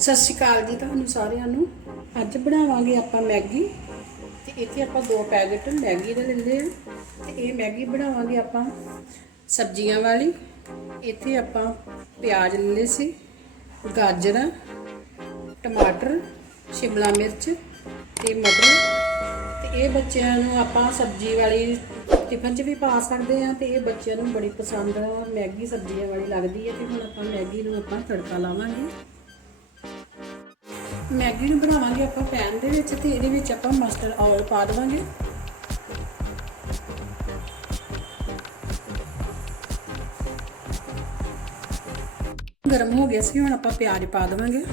ਸਤਿ ਸ਼੍ਰੀ ਅਕਾਲ ਜੀ ਤੁਹਾਨੂੰ ਸਾਰਿਆਂ ਨੂੰ। ਅੱਜ ਬਣਾਵਾਂਗੇ ਆਪਾਂ ਮੈਗੀ। ਤੇ ਇੱਥੇ ਆਪਾਂ ਦੋ ਪੈਕੇਟ ਮੈਗੀ ਦੇ ਲੈਂਦੇ ਆ। ਤੇ ਇਹ ਮੈਗੀ ਬਣਾਵਾਂਗੇ ਆਪਾਂ ਸਬਜ਼ੀਆਂ ਵਾਲੀ। ਇੱਥੇ ਆਪਾਂ ਪਿਆਜ਼ ਲੈਂਦੇ ਸੀ, ਗਾਜਰਾਂ, ਟਮਾਟਰ, ਸ਼ਿਮਲਾ ਮਿਰਚ ਤੇ ਮਟਰ। ਤੇ ਇਹ ਬੱਚਿਆਂ ਨੂੰ ਆਪਾਂ ਸਬਜ਼ੀ ਵਾਲੀ ਟਿਫਨ 'ਚ ਵੀ ਪਾ ਸਕਦੇ ਆ ਤੇ ਇਹ ਬੱਚਿਆਂ ਨੂੰ ਬੜੀ ਪਸੰਦ ਆ। ਮੈਗੀ ਸਬਜ਼ੀਆਂ ਵਾਲੀ ਲੱਗਦੀ ਹੈ ਤੇ ਹੁਣ ਆਪਾਂ ਮੈਗੀ ਨੂੰ ਆਪਾਂ ਤੜਕਾ ਲਾਵਾਂਗੇ। ਮੈਗੀ ਨੂੰ ਬਣਾਵਾਂਗੇ ਆਪਾਂ ਪੈਨ ਦੇ ਵਿੱਚ ਤੇ ਇਹਦੇ ਵਿੱਚ ਆਪਾਂ ਮਸਟਰਡ ਆਇਲ ਪਾ ਦੇਵਾਂਗੇ। ਗਰਮ ਹੋ ਗਿਆ ਸੀ, ਹੁਣ ਆਪਾਂ ਪਿਆਜ਼ ਪਾ ਦੇਵਾਂਗੇ।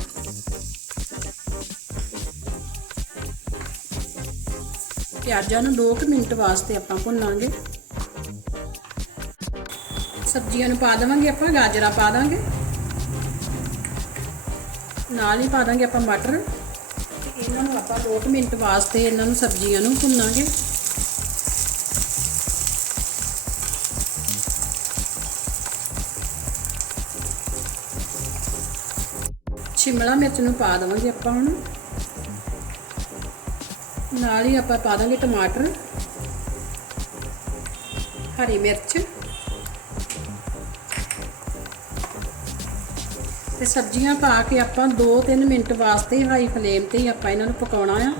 ਪਿਆਜ਼ਾਂ ਨੂੰ 2 ਮਿੰਟ ਵਾਸਤੇ ਆਪਾਂ ਭੁੰਨਾਂਗੇ। ਸਬਜ਼ੀਆਂ ਨੂੰ ਪਾ ਦੇਵਾਂਗੇ ਆਪਾਂ, ਗਾਜਰਾਂ ਪਾ ਦਾਂਗੇ। ਨਾਲ ਹੀ ਪਾ ਦਾਂਗੇ ਆਪਾਂ ਮਟਰ। ਤੇ ਇਹਨਾਂ ਨੂੰ ਆਪਾਂ 2 ਮਿੰਟ ਵਾਸਤੇ ਇਹਨਾਂ ਨੂੰ ਸਬਜ਼ੀਆਂ ਨੂੰ ਭੁੰਨਾਂਗੇ। ਸ਼ਿਮਲਾ ਮਿਰਚ ਨੂੰ ਪਾ ਦੇਵਾਂਗੇ ਆਪਾਂ ਹੁਣ। ਨਾਲ ਹੀ ਆਪਾਂ ਪਾ ਦਾਂਗੇ ਟਮਾਟਰ। ਹਰੀ ਮਿਰਚ। ਤੇ ਸਬਜ਼ੀਆਂ ਪਾ ਕੇ ਆਪਾਂ 2-3 ਮਿੰਟ ਵਾਸਤੇ ਹਾਈ ਫਲੇਮ ਤੇ ਹੀ ਆਪਾਂ ਇਹਨਾਂ ਨੂੰ ਪਕਾਉਣਾ ਆ।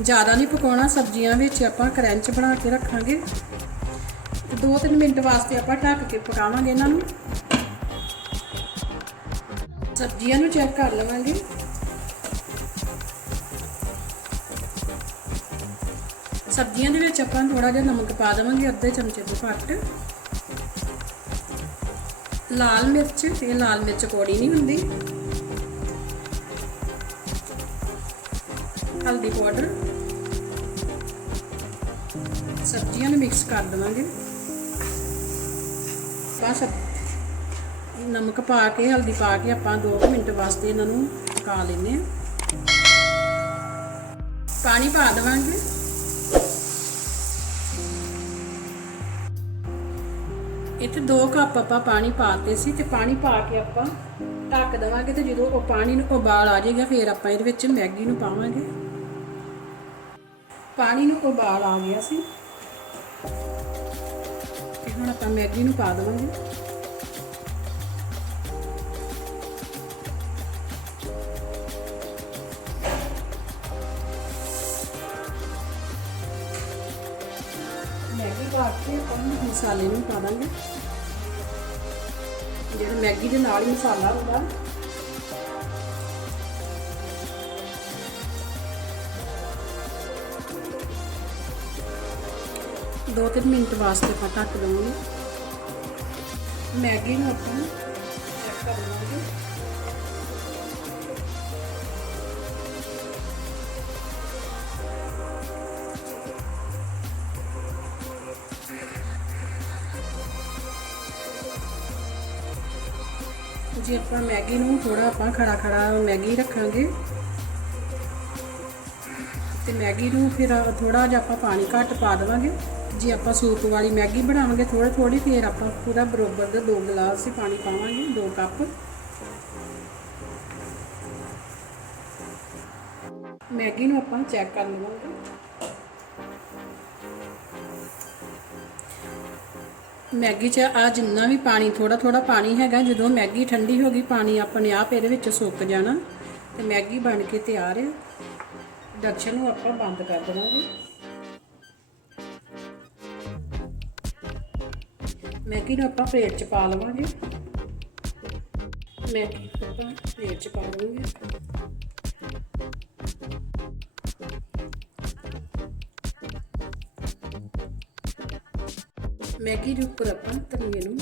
ਜ਼ਿਆਦਾ ਨਹੀਂ ਪਕਾਉਣਾ, ਸਬਜ਼ੀਆਂ ਵਿੱਚ ਆਪਾਂ ਕਰੰਚ ਬਣਾ ਕੇ ਰੱਖਾਂਗੇ। ਤੇ 2-3 ਮਿੰਟ ਵਾਸਤੇ ਆਪਾਂ ਢੱਕ ਕੇ ਪਕਾਵਾਂਗੇ ਇਹਨਾਂ ਨੂੰ। ਸਬਜ਼ੀਆਂ ਨੂੰ ਚੈੱਕ ਕਰ ਲਵਾਂਗੇ। ਸਬਜ਼ੀਆਂ ਦੇ ਵਿੱਚ ਆਪਾਂ ਥੋੜਾ ਜਿਹਾ ਨਮਕ ਪਾ ਦੇਵਾਂਗੇ, ਅੱਧੇ ਚਮਚੇ ਤੋਂ ਘੱਟ। ਲਾਲ ਮਿਰਚ ਇਹ ਲਾਲ ਮਿਰਚ ਕੋੜੀ ਨਹੀਂ ਹੁੰਦੀ। ਹਲਦੀ ਪਾਊਡਰ। ਸਬਜ਼ੀਆਂ ਨੂੰ ਮਿਕਸ ਕਰ ਦੇਵਾਂਗੇ। ਬਸ ਨਮਕ ਪਾ ਕੇ, ਹਲਦੀ ਪਾ ਕੇ ਆਪਾਂ 2 ਮਿੰਟ ਵਾਸਤੇ ਇਹਨਾਂ ਨੂੰ ਪਕਾ ਲੈਨੇ ਆ ਪਾਣੀ ਪਾ ਦੇਵਾਂਗੇ। ਇੱਥੇ 2 ਕੱਪ ਆਪਾਂ ਪਾਣੀ ਪਾਤੇ ਸੀ ਤੇ ਪਾਣੀ ਪਾ ਕੇ ਆਪਾਂ ਢੱਕ ਦੇਵਾਂਗੇ ਤੇ ਜਦੋਂ ਉਹ ਪਾਣੀ ਨੂੰ ਉਬਾਲ ਆ ਜਾਏਗਾ, ਫਿਰ ਆਪਾਂ ਇਹਦੇ ਵਿੱਚ ਮੈਗੀ ਨੂੰ ਪਾਵਾਂਗੇ। ਪਾਣੀ ਨੂੰ ਉਬਾਲ ਆ ਗਿਆ ਸੀ। ਤੇ ਹੁਣ ਆਪਾਂ ਮੈਗੀ ਨੂੰ ਪਾ ਦੇਵਾਂਗੇ। ਮੈਗੀ ਪਾ ਕੇ ਆਪਾਂ ਮਸਾਲੇ ਨੂੰ ਪਾ ਦਾਂਗੇ। ਜਿਹੜਾ ਮੈਗੀ ਦੇ ਨਾਲ ਹੀ ਮਸਾਲਾ ਹੁੰਦਾ। ਦੋ ਤਿੰਨ ਮਿੰਟ ਵਾਸਤੇ ਆਪਾਂ ਢੱਕ ਦਵਾਂਗੇ ਮੈਗੀ ਨੂੰ ਆਪਾਂ ਚੈੱਕ ਕਰ ਲਵਾਂਗੇ। ਜੇ ਆਪਾਂ ਮੈਗੀ ਨੂੰ ਥੋੜਾ ਆਪਾਂ ਖੜਾ ਖੜਾ ਮੈਗੀ ਰੱਖਾਂਗੇ। ਤੇ ਮੈਗੀ ਨੂੰ ਫਿਰ ਥੋੜਾ ਜਿਹਾ ਆਪਾਂ ਪਾਣੀ ਘੱਟ ਪਾ ਦੇਵਾਂਗੇ। ਜੇ ਆਪਾਂ ਸੂਪ ਵਾਲੀ ਮੈਗੀ ਬਣਾਵਾਂਗੇ ਥੋੜਾ ਥੋੜੀ ਫਿਰ ਆਪਾਂ ਪੂਰਾ ਬਰੋਬਰ ਦਾ ਦੋ ਗਲਾਸ ਹੀ ਪਾਣੀ ਪਾਵਾਂਗੇ, ਦੋ ਕੱਪ। ਮੈਗੀ ਨੂੰ ਆਪਾਂ ਚੈੱਕ ਕਰ ਲਵਾਂਗੇ। ਮੈਗੀ 'ਚ ਆ ਜਿੰਨਾ ਵੀ ਪਾਣੀ ਥੋੜਾ ਥੋੜਾ ਪਾਣੀ ਹੈਗਾ, ਜਦੋਂ ਮੈਗੀ ਠੰਡੀ ਹੋ ਗਈ, ਪਾਣੀ ਆਪਣੇ ਆਪ ਇਹਦੇ ਵਿੱਚ ਸੁੱਕ ਜਾਣਾ ਤੇ ਮੈਗੀ ਬਣ ਕੇ ਤਿਆਰ ਹੈ ਡਕਸ਼ਨ ਨੂੰ ਆਪਾਂ ਬੰਦ ਕਰ ਦੇਵਾਂਗੇ। ਮੈਗੀ ਨੂੰ ਆਪਾਂ ਪਲੇਟ 'ਚ ਪਾ ਲਵਾਂਗੇ। ਮੈਗੀ ਆਪਾਂ ਪਲੇਟ 'ਚ ਪਾ ਲਵਾਂਗੇ ਮੈਗੀ ਦੇ ਉੱਪਰ ਆਪਾਂ ਧਨੀਏ ਨੂੰ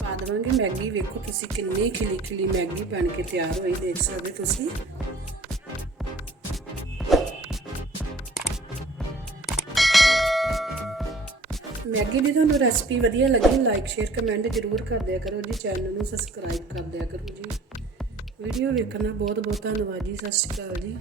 ਪਾ ਦੇਵਾਂਗੇ। ਮੈਗੀ ਵੇਖੋ ਤੁਸੀਂ ਕਿੰਨੀ ਖਿਲੀ ਖਿਲੀ ਮੈਗੀ ਬਣ ਕੇ ਤਿਆਰ ਹੋਈ, ਦੇਖ ਸਕਦੇ ਤੁਸੀਂ। ਮੈਗੀ ਦੀ ਤੁਹਾਨੂੰ ਰੈਸਪੀ ਵਧੀਆ ਲੱਗੀ ਲਾਈਕ ਸ਼ੇਅਰ ਕਮੈਂਟ ਜ਼ਰੂਰ ਕਰ ਦਿਆ ਕਰੋ ਜੀ। ਚੈਨਲ ਨੂੰ ਸਬਸਕ੍ਰਾਈਬ ਕਰ ਦਿਆ ਕਰੋ ਜੀ। ਵੀਡੀਓ ਵੇਖਣ ਦਾ ਬਹੁਤ ਬਹੁਤ ਧੰਨਵਾਦ ਜੀ। ਸਤਿ ਸ਼੍ਰੀ ਅਕਾਲ ਜੀ।